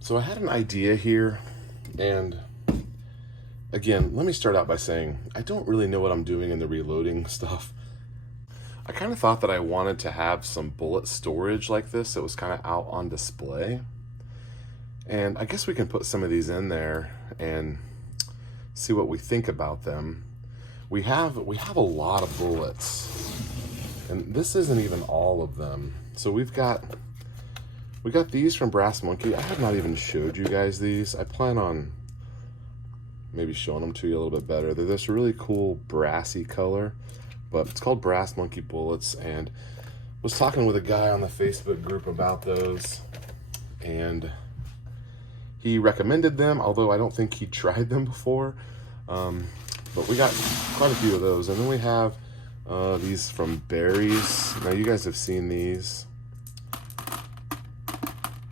So I had an idea here, and again, let me start out by saying I don't really know what I'm doing in the reloading stuff. I kind of thought that I wanted to have some bullet storage like this that was kind of out on display. And I guess we can put some of these in there and see what we think about them. We have a lot of bullets, and this isn't even all of them. So we got these from Brass Monkey. I have not even showed you guys these. I plan on maybe showing them to you a little bit better. They're this really cool brassy color, but it's called Brass Monkey bullets, and was talking with a guy on the Facebook group about those, and he recommended them, although I don't think he tried them before. But we got quite a few of those. And then we have these from Berries. Now you guys have seen these.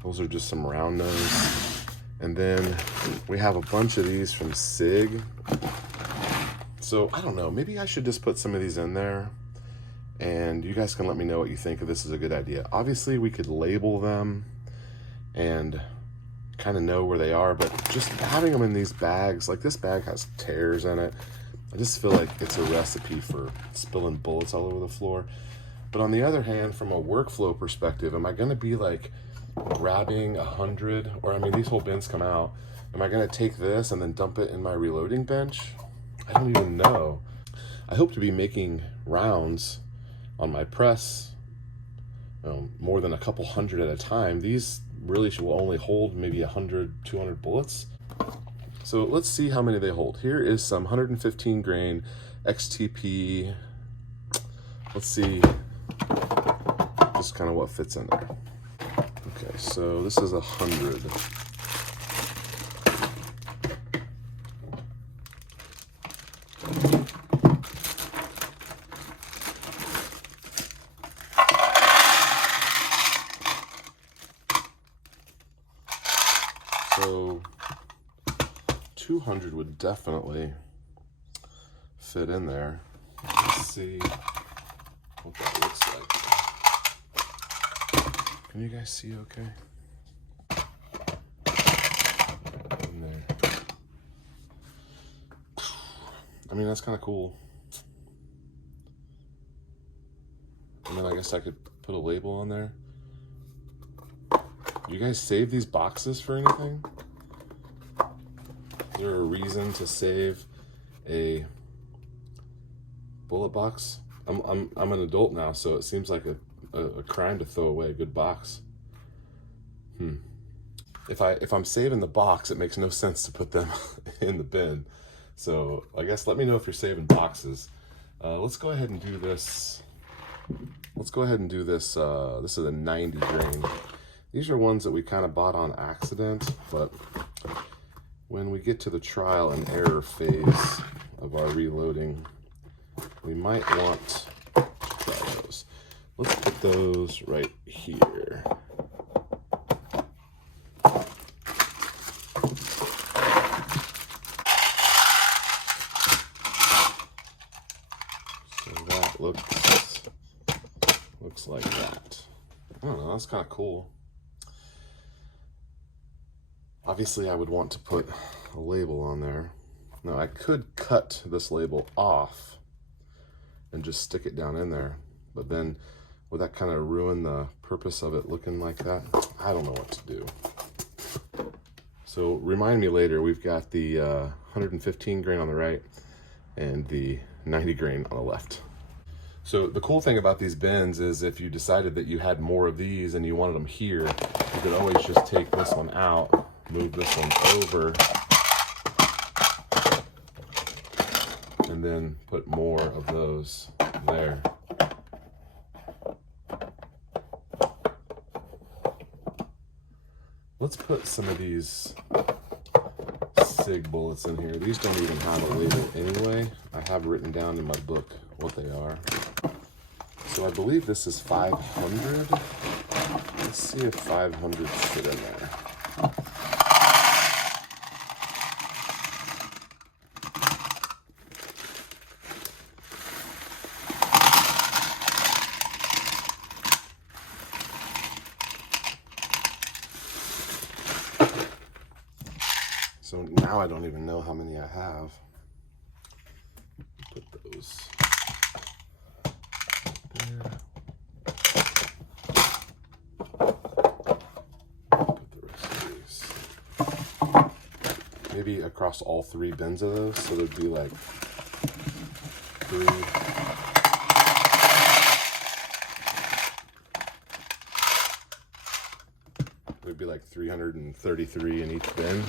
Those are just some round nose. And then we have a bunch of these from Sig. So I don't know, maybe I should just put some of these in there, and you guys can let me know what you think if this is a good idea. Obviously we could label them and kind of know where they are, but just having them in these bags, like this bag has tears in it, I just feel like it's a recipe for spilling bullets all over the floor. But on the other hand, from a workflow perspective, am I going to be like grabbing 100, or I mean these whole bins come out, am I going to take this and then dump it in my reloading bench? I don't even know. I hope to be making rounds on my press, more than a couple hundred at a time. These really will only hold maybe 100, 200 bullets. So let's see how many they hold. Here is some 115 grain XTP. Let's see just kind of what fits in there. Okay, so this is 100. So 200 would definitely fit in there. Let's see what that looks like. Can you guys see okay? In there. I mean, that's kind of cool. And then I guess I could put a label on there. Do you guys save these boxes for anything? Is there a reason to save a bullet box? I'm an adult now, so it seems like a crime to throw away a good box. If I'm saving the box, it makes no sense to put them in the bin. So I guess let me know if you're saving boxes. Let's go ahead and do this. Let's go ahead and do this. This is a 90 grain. These are ones that we kind of bought on accident, but when we get to the trial and error phase of our reloading, we might want to try those. Let's put those right here. So that looks like that. I don't know, that's kind of cool. Obviously, I would want to put a label on there. Now, I could cut this label off and just stick it down in there, but then would that kind of ruin the purpose of it looking like that? I don't know what to do. So remind me later, we've got the 115 grain on the right and the 90 grain on the left. So the cool thing about these bins is if you decided that you had more of these and you wanted them here, you could always just take this one out, move this one over, and then put more of those there. Let's put some of these SIG bullets in here. These don't even have a label anyway. I have written down in my book what they are. So I believe this is 500. Let's see if 500 fit in there. So now I don't even know how many I have. Put those there. Put the rest of these. Maybe across all 3 bins of those, so there'd be like 3. There'd be like 333 in each bin.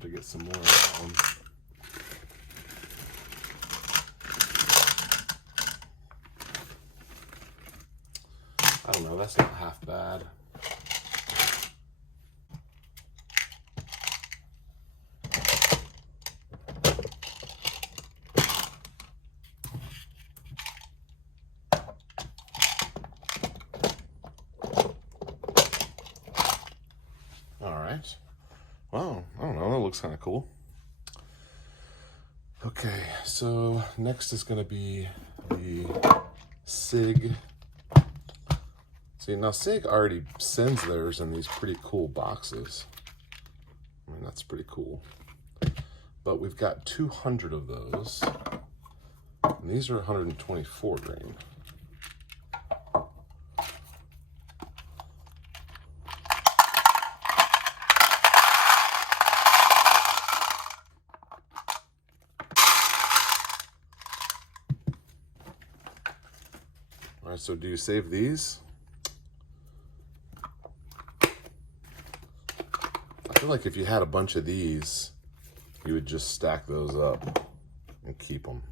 To get some more of that one. I don't know, that's not half bad. All right. Wow, I don't know, that looks kind of cool. Okay, so next is gonna be the SIG. See, now SIG already sends theirs in these pretty cool boxes. I mean, that's pretty cool. But we've got 200 of those, and these are 124 grain. All right, so do you save these? I feel like if you had a bunch of these, you would just stack those up and keep them.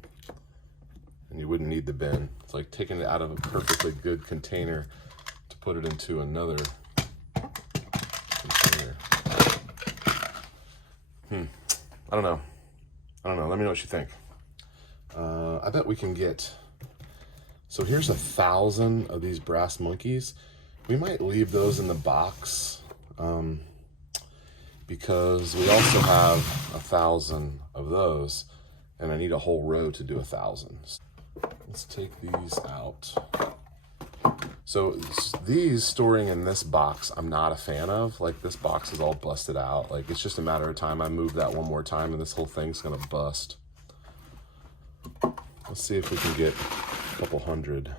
And you wouldn't need the bin. It's like taking it out of a perfectly good container to put it into another container. I don't know. Let me know what you think. I bet we can get... So here's 1,000 of these brass monkeys. We might leave those in the box because we also have 1,000 of those, and I need a whole row to do 1,000. Let's take these out. So these storing in this box, I'm not a fan of. Like, this box is all busted out. Like, it's just a matter of time. I move that one more time and this whole thing's gonna bust. Let's see if we can get a couple hundred.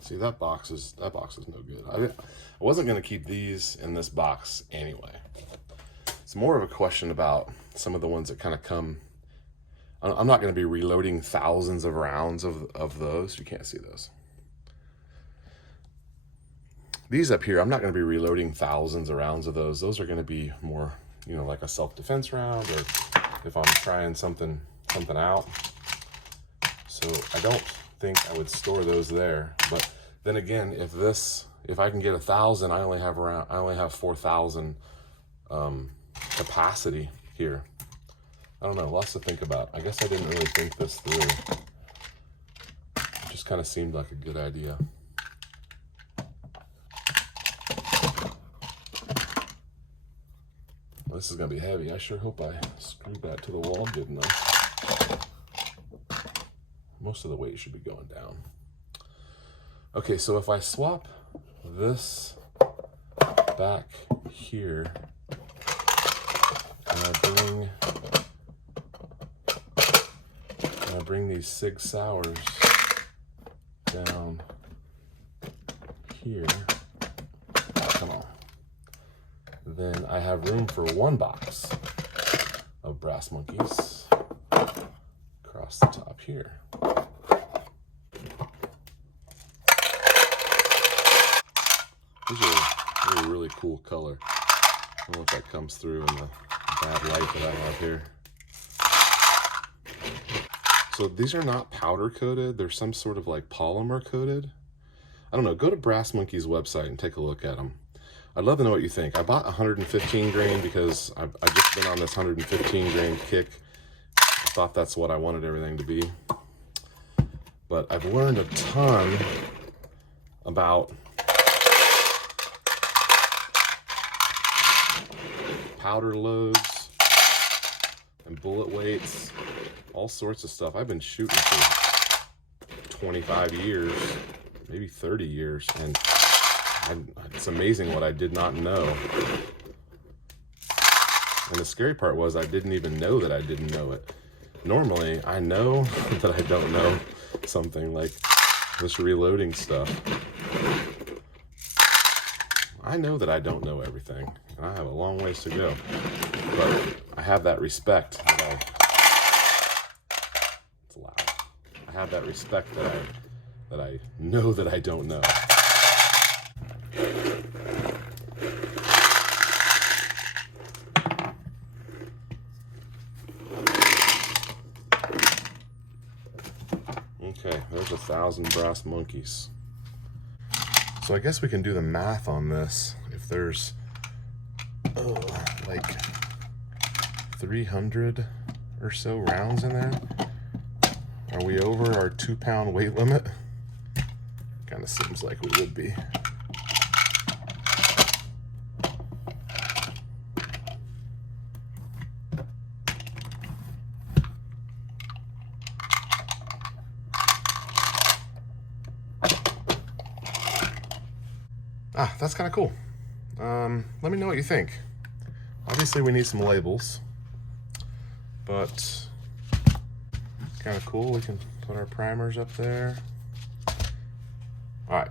See, that box is no good. I wasn't gonna keep these in this box anyway. It's more of a question about some of the ones that kind of come. I'm not gonna be reloading thousands of rounds of those. You can't see those. These up here, I'm not gonna be reloading thousands of rounds of those. Those are gonna be more, you know, like a self-defense round, or if I'm trying something out. So I don't think I would store those there. But then again, if I can get 1,000, I only have 4,000 capacity here. I don't know, lots to think about. I guess I didn't really think this through. It just kind of seemed like a good idea. Well, this is gonna be heavy. I sure hope I screwed that to the wall good enough. Most of the weight should be going down. Okay, so if I swap this back here, and I bring these Sig Sauers down here, come on, then I have room for one box of brass monkeys across the top here. These are a really cool color. I don't know if that comes through in the bad light that I have here. So these are not powder coated. They're some sort of like polymer coated. I don't know. Go to Brass Monkey's website and take a look at them. I'd love to know what you think. I bought 115 grain because I've just been on this 115 grain kick. I thought that's what I wanted everything to be. But I've learned a ton about powder loads and bullet weights, all sorts of stuff. I've been shooting for 25 years, maybe 30 years, and it's amazing what I did not know. And the scary part was I didn't even know that I didn't know it. Normally, I know that I don't know something like this reloading stuff. I know that I don't know everything. I have a long ways to go, but I have that respect it's loud. I have that respect that I know that I don't know. Okay, there's 1,000 brass monkeys. So I guess we can do the math on this. If there's like 300 or so rounds in there, are we over our 2-pound weight limit? Kind of seems like we would be. That's kind of cool. Let me know what you think. Obviously we need some labels, but it's kind of cool. We can put our primers up there. All right,